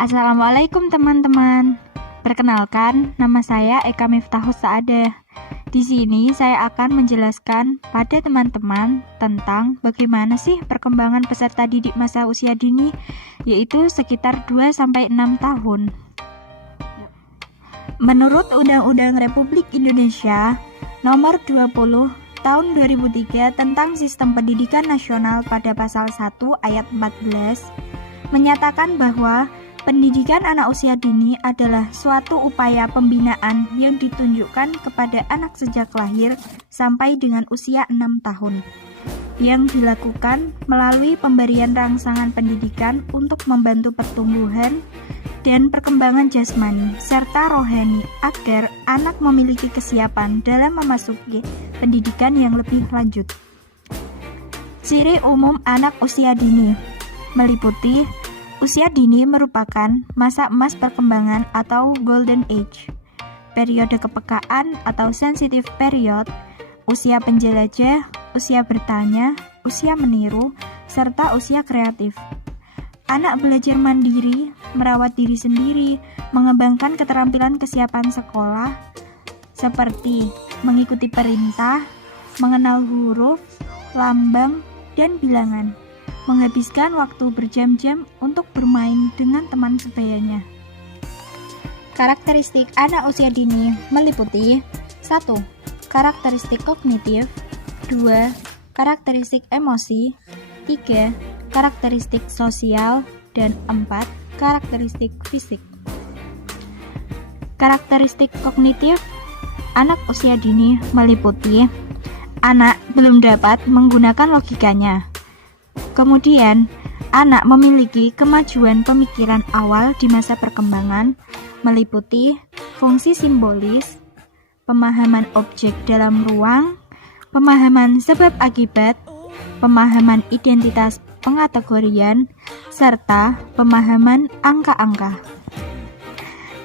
Assalamualaikum teman-teman. Perkenalkan, nama saya Eka Miftahus Saadah. Di sini saya akan menjelaskan pada teman-teman tentang bagaimana sih perkembangan peserta didik masa usia dini, yaitu sekitar 2-6 tahun. Menurut Undang-Undang Republik Indonesia Nomor 20 Tahun 2003 tentang Sistem Pendidikan Nasional pada Pasal 1 Ayat 14 menyatakan bahwa pendidikan anak usia dini adalah suatu upaya pembinaan yang ditunjukkan kepada anak sejak lahir sampai dengan usia 6 tahun, yang dilakukan melalui pemberian rangsangan pendidikan untuk membantu pertumbuhan dan perkembangan jasmani serta rohani agar anak memiliki kesiapan dalam memasuki pendidikan yang lebih lanjut. Ciri umum anak usia dini meliputi: usia dini merupakan masa emas perkembangan atau golden age, periode kepekaan atau sensitive period, usia penjelajah, usia bertanya, usia meniru, serta usia kreatif. Anak belajar mandiri, merawat diri sendiri, mengembangkan keterampilan kesiapan sekolah, seperti mengikuti perintah, mengenal huruf, lambang, dan bilangan. Menghabiskan waktu berjam-jam untuk bermain dengan teman sebayanya. Karakteristik anak usia dini meliputi: 1. Karakteristik kognitif, 2. Karakteristik emosi, 3. Karakteristik sosial, dan 4. Karakteristik fisik. Karakteristik kognitif anak usia dini meliputi: anak belum dapat menggunakan logikanya. Kemudian, anak memiliki kemajuan pemikiran awal di masa perkembangan, meliputi fungsi simbolis, pemahaman objek dalam ruang, pemahaman sebab akibat, pemahaman identitas pengategorian, serta pemahaman angka-angka.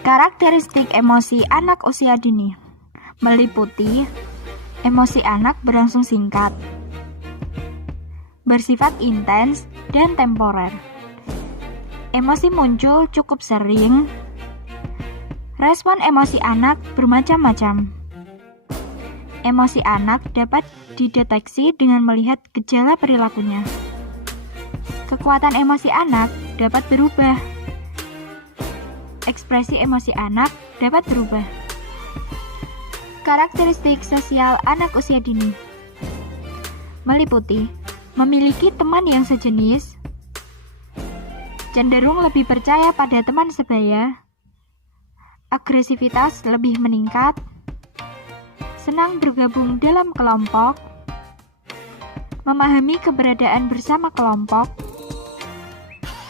Karakteristik emosi anak usia dini meliputi: emosi anak berlangsung singkat, bersifat intens dan temporer. Emosi muncul cukup sering. Respon emosi anak bermacam-macam. Emosi anak dapat dideteksi dengan melihat gejala perilakunya. Kekuatan emosi anak dapat berubah. Ekspresi emosi anak dapat berubah. Karakteristik sosial anak usia dini meliputi: memiliki teman yang sejenis, cenderung lebih percaya pada teman sebaya, agresivitas lebih meningkat, senang bergabung dalam kelompok, memahami keberadaan bersama kelompok,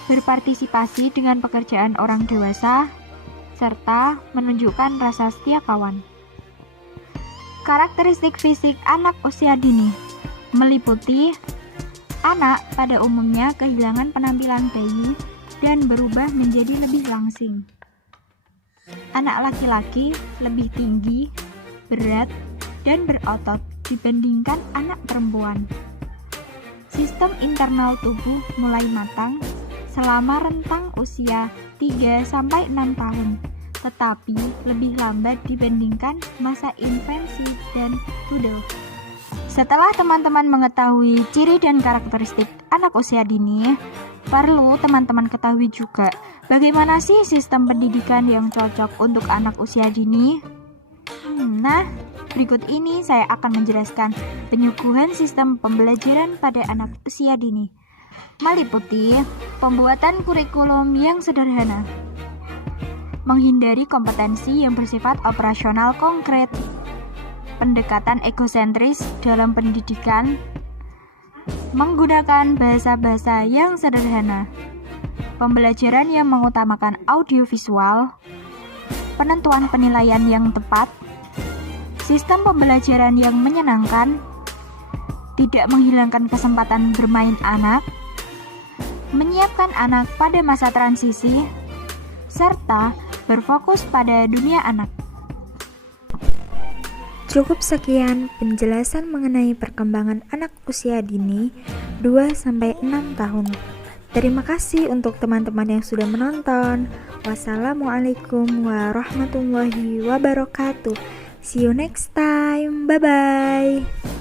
berpartisipasi dengan pekerjaan orang dewasa, serta menunjukkan rasa setia kawan. Karakteristik fisik anak usia dini meliputi: anak pada umumnya kehilangan penampilan bayi dan berubah menjadi lebih langsing. Anak laki-laki lebih tinggi, berat, dan berotot dibandingkan anak perempuan. Sistem internal tubuh mulai matang selama rentang usia 3-6 tahun, tetapi lebih lambat dibandingkan masa infansi dan toddler. Setelah teman-teman mengetahui ciri dan karakteristik anak usia dini, perlu teman-teman ketahui juga bagaimana sih sistem pendidikan yang cocok untuk anak usia dini. Nah, berikut ini saya akan menjelaskan penyuguhan sistem pembelajaran pada anak usia dini. Meliputi pembuatan kurikulum yang sederhana, menghindari kompetensi yang bersifat operasional konkret, pendekatan egosentris dalam pendidikan, menggunakan bahasa-bahasa yang sederhana, pembelajaran yang mengutamakan audiovisual, penentuan penilaian yang tepat, sistem pembelajaran yang menyenangkan, tidak menghilangkan kesempatan bermain anak, menyiapkan anak pada masa transisi, serta berfokus pada dunia anak. Cukup sekian penjelasan mengenai perkembangan anak usia dini 2-6 tahun. Terima kasih untuk teman-teman yang sudah menonton. Wassalamualaikum warahmatullahi wabarakatuh. See you next time. Bye-bye.